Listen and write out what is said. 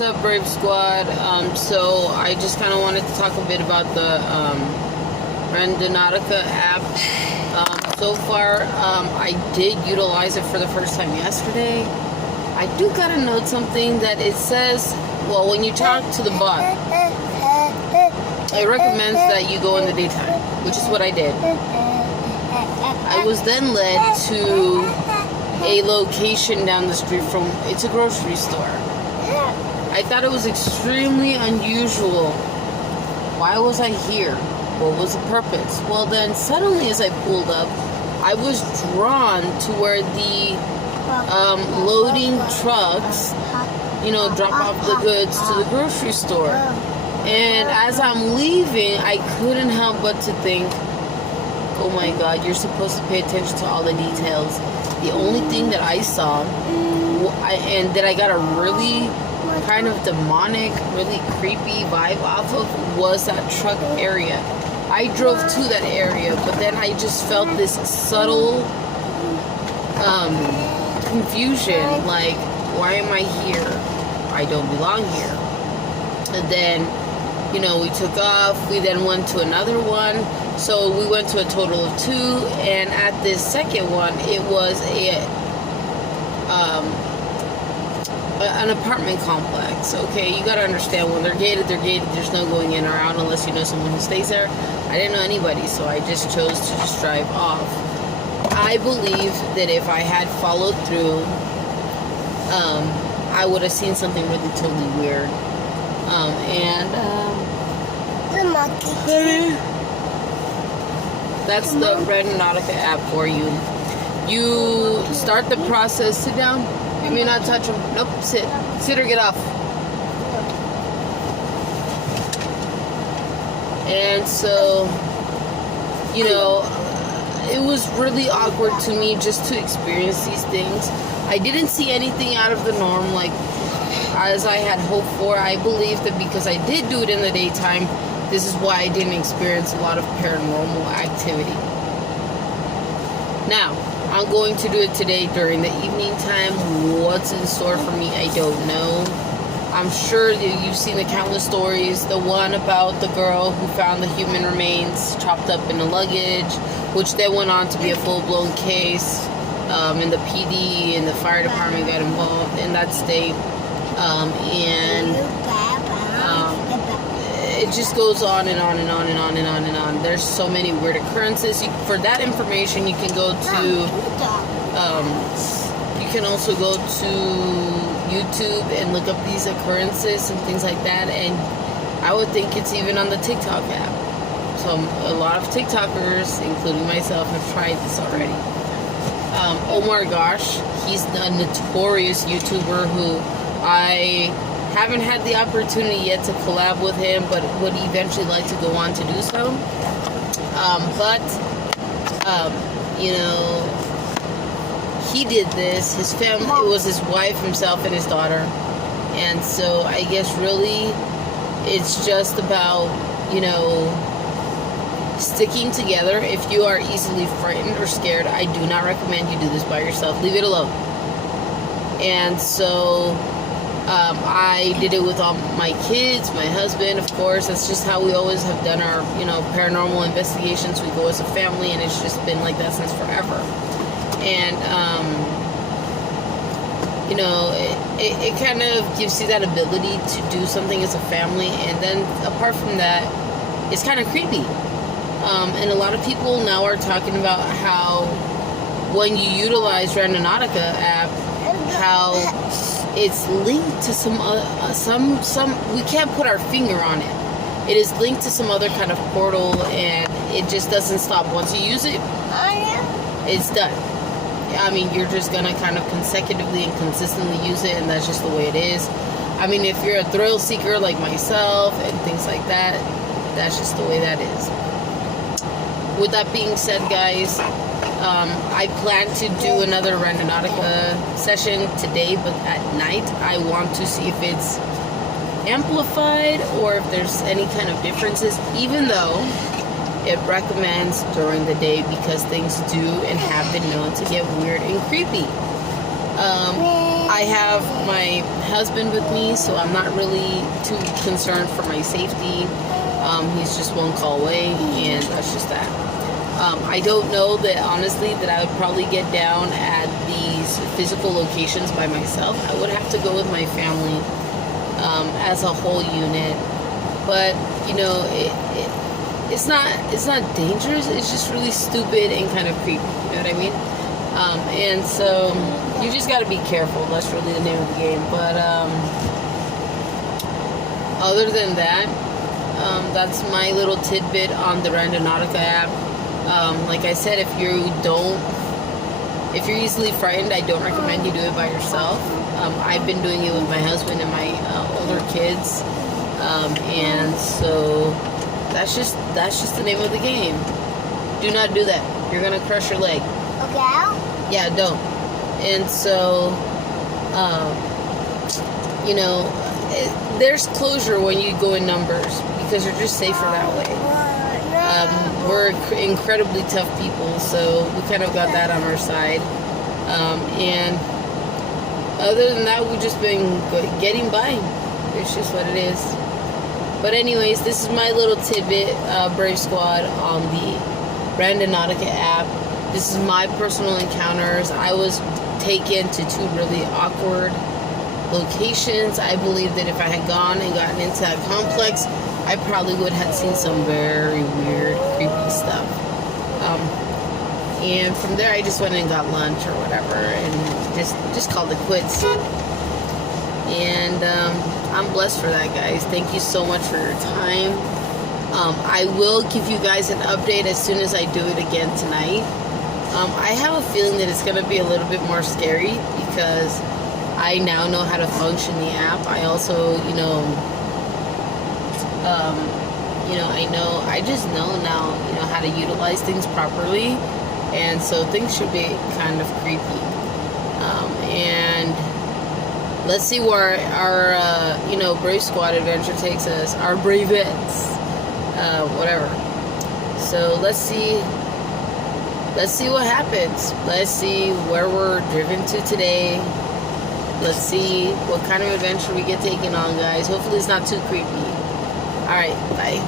What's up, Brave Squad? So I just kind of wanted to talk a bit about the randoNautica app. So far, I did utilize it for the first time yesterday. I do gotta note something that it says, well, when you talk to the bot, it recommends that you go in the daytime, which is what I did. I was then led to a location down the street from, it's a grocery store. I thought it was extremely unusual. Why was I here? What was the purpose? Well, then suddenly as I pulled up, I was drawn to where the loading trucks, drop off the goods to the grocery store. And as I'm leaving, I couldn't help but to think, oh my God, you're supposed to pay attention to all the details. The only thing that I saw, and that I got a really kind of demonic, really creepy vibe off of, was that truck area. I drove to that area, but then I just felt this subtle confusion, like, why am I here? I don't belong here. And then, we took off. We then went to another one. So we went to a total of 2, and at this second one, it was an apartment complex. Okay, you gotta understand, when they're gated, there's no going in or out unless you know someone who stays there. I didn't know anybody, so I just chose to just drive off. I believe that if I had followed through, I would have seen something really totally weird. That's the randoNautica app for you. You start the process. Sit down. You may not touch them. Nope. Sit. Sit or get off. And so, it was really awkward to me just to experience these things. I didn't see anything out of the norm, like as I had hoped for. I believe that because I did do it in the daytime, this is why I didn't experience a lot of paranormal activity. Now, I'm going to do it today during the evening time. What's in store for me, I don't know. I'm sure that you've seen the countless stories. The one about the girl who found the human remains chopped up in the luggage, which then went on to be a full-blown case. And the PD and the fire department got involved in that state. It just goes on and on and on and on and on and on. There's so many weird occurrences. For that information, you can go to, you can also go to YouTube and look up these occurrences and things like that. And I would think it's even on the TikTok app. So a lot of TikTokers, including myself, have tried this already. Oh my gosh, he's a notorious YouTuber who I haven't had the opportunity yet to collab with him, but would eventually like to go on to do so. He did this. His family, it was his wife, himself, and his daughter. And so I guess really it's just about, sticking together. If you are easily frightened or scared, I do not recommend you do this by yourself. Leave it alone. And so I did it with all my kids, my husband, of course. That's just how we always have done our, paranormal investigations. We go as a family, and it's just been like that since forever. And, it kind of gives you that ability to do something as a family. And then apart from that, it's kind of creepy. And a lot of people now are talking about how when you utilize randoNautica app, how it's linked to some we can't put our finger on it. It is linked to some other kind of portal, and it just doesn't stop. Once you use it, it's done. I mean, you're just gonna kind of consecutively and consistently use it, and that's just the way it is. I mean, if you're a thrill seeker like myself and things like that, that's just the way that is. With that being said, guys, I plan to do another randoNautica session today, but at night I want to see if it's amplified or if there's any kind of differences, even though it recommends during the day because things do and have been known to get weird and creepy. I I have my husband with me, so I'm not really too concerned for my safety. He's just one call away, and that's just that. I don't know that, honestly, that I would probably get down at these physical locations by myself. I would have to go with my family as a whole unit. But, you know, it's not dangerous. It's just really stupid and kind of creepy. You know what I mean? And so you just got to be careful. That's really the name of the game. But other than that, that's my little tidbit on the randoNautica app. Like I said, if you're easily frightened, I don't recommend you do it by yourself. I've been doing it with my husband and my older kids, and so that's just the name of the game. Do not do that. You're gonna crush your leg. Okay. Yeah, don't. And so, you know, there's closure when you go in numbers because you're just safer that way. We're incredibly tough people, so we kind of got that on our side. And other than that, we've just been getting by. It's just what it is. But anyways, this is my little tidbit, Brave Squad, on the randoNautica app. This is my personal encounters. I was taken to 2 really awkward locations. I believe that if I had gone and gotten into that complex, I probably would have seen some very weird, creepy stuff. And from there, I just went and got lunch or whatever, and just called it quits. And I'm blessed for that, guys. Thank you so much for your time. I will give you guys an update as soon as I do it again tonight. I have a feeling that it's going to be a little bit more scary because I now know how to function the app. I also, I just know now, how to utilize things properly. And so things should be kind of creepy. And let's see where our, Brave Squad adventure takes us. Our bravettes. Whatever. So let's see what happens. Let's see where we're driven to today. Let's see what kind of adventure we get taken on, guys. Hopefully it's not too creepy. Alright, bye.